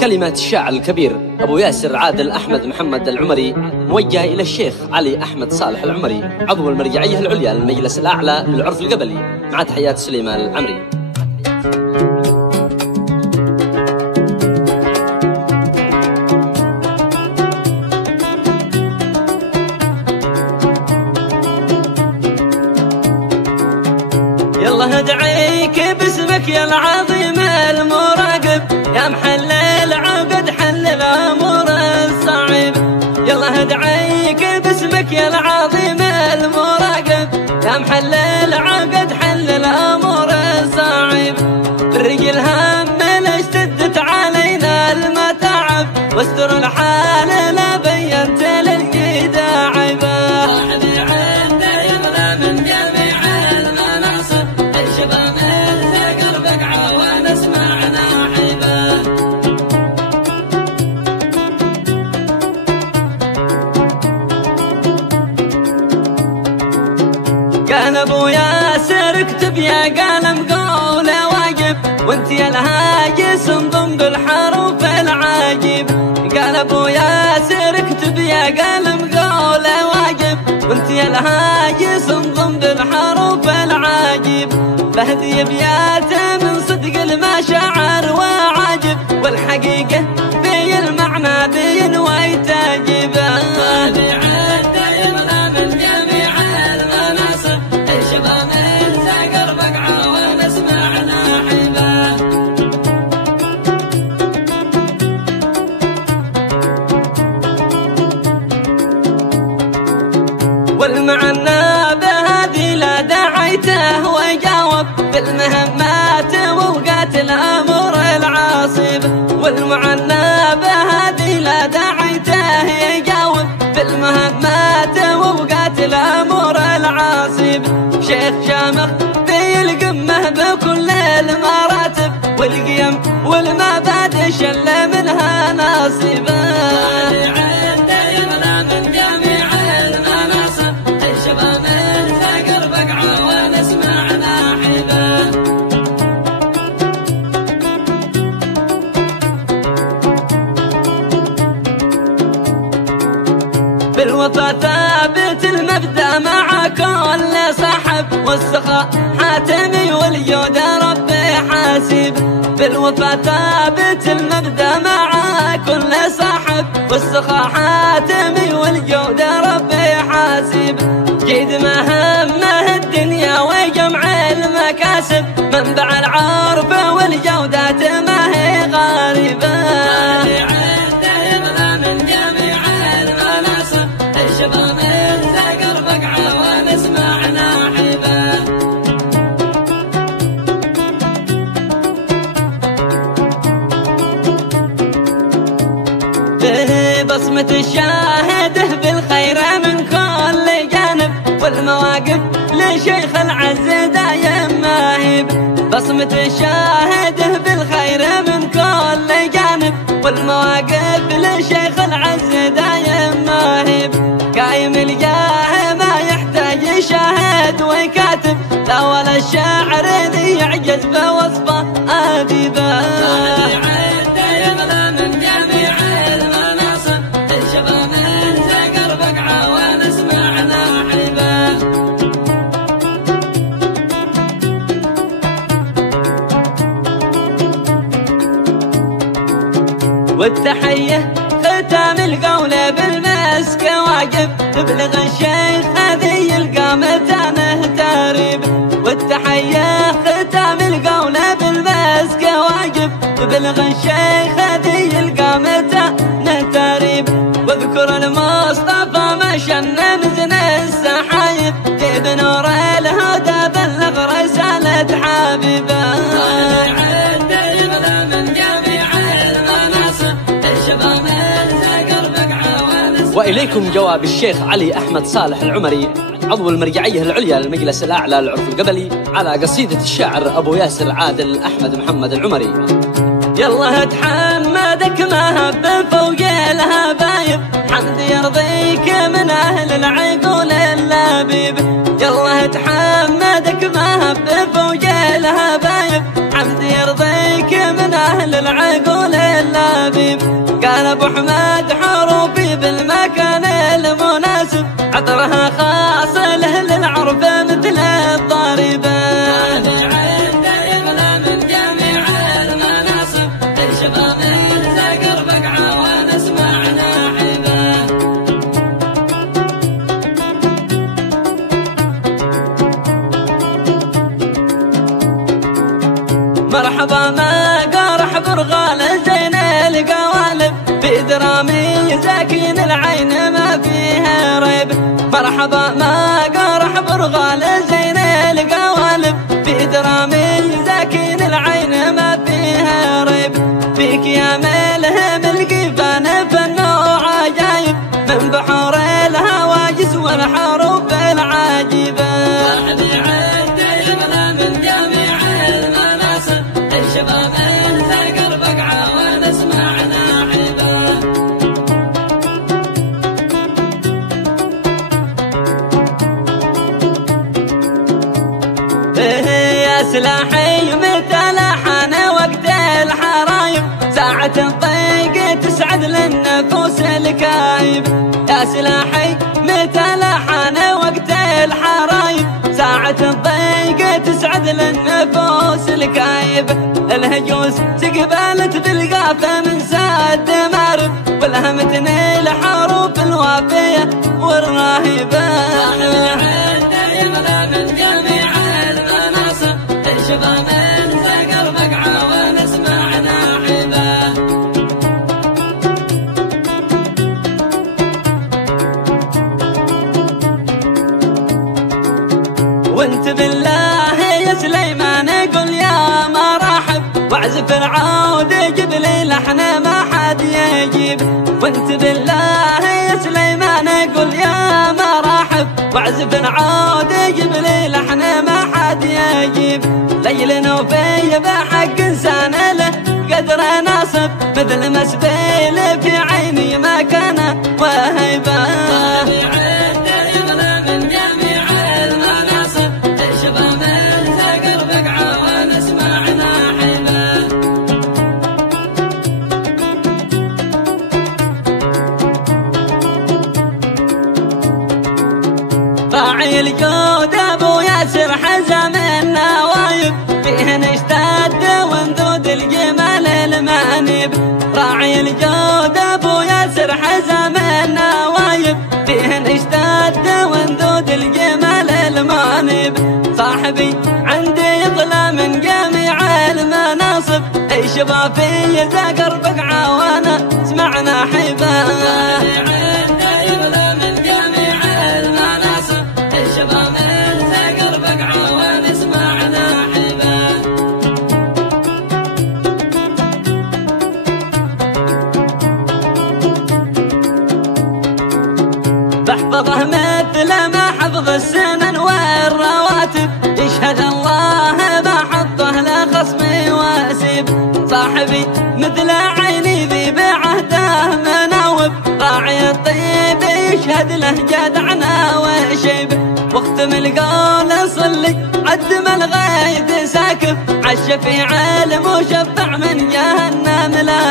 كلمات الشاعر الكبير أبو ياسر عادل أحمد محمد العمري، موجهة إلى الشيخ علي أحمد صالح العمري، عضو المرجعية العليا للمجلس الأعلى للعرف القبلي، مع تحيات سليمان العمري. يلا ادعيك باسمك يا العظيم المراقب، يا محلل عقد حل الامور الصعيب. يلا ادعيك باسمك يا العظيم المراقب، يا محلل عقد حل الامور الصعيب. الرجل هم اشتدت علينا المتاعب، واستر الحال لا بينت للجيد عيبه. قال ابو ياسر اكتب يا قلم قوله واجب، وانت يا الهاجس انضم بالحروف العاجب. قال ابو ياسر اكتب يا قلم قوله واجب، وانت يا الهاجس انضم بالحروف العاجب. بهدي ابياته من صدق المشاعر وعاجب، والحقيقه في المعنى بينوي تجيبه. والمعنى بهذه لا دعيته وجاوب، بالمهمات ووقات الامور العاصب. والمعنى بهذه لا دعيته يجاوب، بالمهمات ووقات الامور العاصب. شيخ شامخ في القمه بكل المراتب، والقيم والمبادئ شل منها ناصبه. بالوفا ثابت المبدأ مع كل صاحب، والسخاء حاتمي والجود ربي حاسب. بالوفا ثابت المبدأ مع كل صاحب، والسخاء حاتمي والجود ربي حاسب. جيد مهمه الدنيا وجمع المكاسب، منبع العرف والجودات ما هي غالبه. بصمة الشاهد بالخير من كل جانب، والمواقف لشيخ العز دايم ماهب. بصمة الشاهد بالخير من كل جانب، والمواقف لشيخ العز دايم ماهب. قايم الجاه ما يحتاج شاهد وكاتب، لا ولا الشاعر ذي يعجز بوصفه أديبه. والتحية ختام القول بالمسك واجب، تبلغ الشيخ هذه القامة نهترب. والتحية ختام القول بالمسك واجب، تبلغ الشيخ هذه القامة نهترب. واذكر المصطفى مشن مزن السحايب، جيب نور الهدى بلغ رسالة حبيبه. وإليكم جواب الشيخ علي أحمد صالح العمري، عضو المرجعية العليا للمجلس الأعلى للعرف القبلي، على قصيدة الشاعر أبو ياسر عادل أحمد محمد العمري. يلا اتحمدك ما هب فوق الهبايب، حمد يرضيك من أهل العقول اللبيب. يلا اتحمدك ما هب فوق الهبايب، حمد يرضيك من أهل العقول اللبيب. اللبيب. قال ابو حماد حروفي بالمكان المناسب، عطرها خاص له للعرف مثل الضاربه. مرحبا ما قارح برغال زين القوالب، بدرامي زاكين العين ما فيها ريب. مرحبا ما قارح برغال زين القوالب، بدرامي زاكين العين ما فيها ريب. فيك يا ملهم القيفان فالنوع عجايب، من بحور الهواجس والحروف العجيبه. شباب زقر بقعة ونسمعنا حبه. يا سلاحي متى لحن وقت الحرايب، ساعة الضيق تسعد للنفوس الكايب. يا سلاحي متى لحن وقت الحرايب، ساعة الضيق تسعد للنفوس الكايب. الهجوس تقبلت بالقافة من ساد مارب، والهمتني الحروف الوافية والراهبة. يملا من جميع المناصب، الشباب من زقر بقعة ونسمعنا حبه. وانت بالله يا سليمان قل يا مرحب، واعزف العود جيب لي لحن ما حد يجيب. وانت بالله يا سليمان قل يا مرحب، واعزف العود جيب لي لحن ما حد يجيب. ليل وفي بحق انسان له قدر ناصب، مثل ما سبيل في عيني ما كان وهيبه. راعي الجود ابو ياسر حزم النوايب، فيه نشتد وندود الجمال المانب. راعي الجود ابو ياسر حزم النوايب، فيه نشتد وندود الجمال المانب. صاحبي عندي يطلع من جميع المناصب، اي شباب في زقر بقعه وانا سمعنا حبه. بحفظه مثل ما حفظ السنن والرواتب، يشهد الله ما حطه لخصمي واسيب. صاحبي مثل عيني ذي بعهده مناوب، راعي الطيب يشهد له جدعنا وشيب. واختم القول صلي عدم الغيث ساكف، عالشفيع المشفع من جهنم لا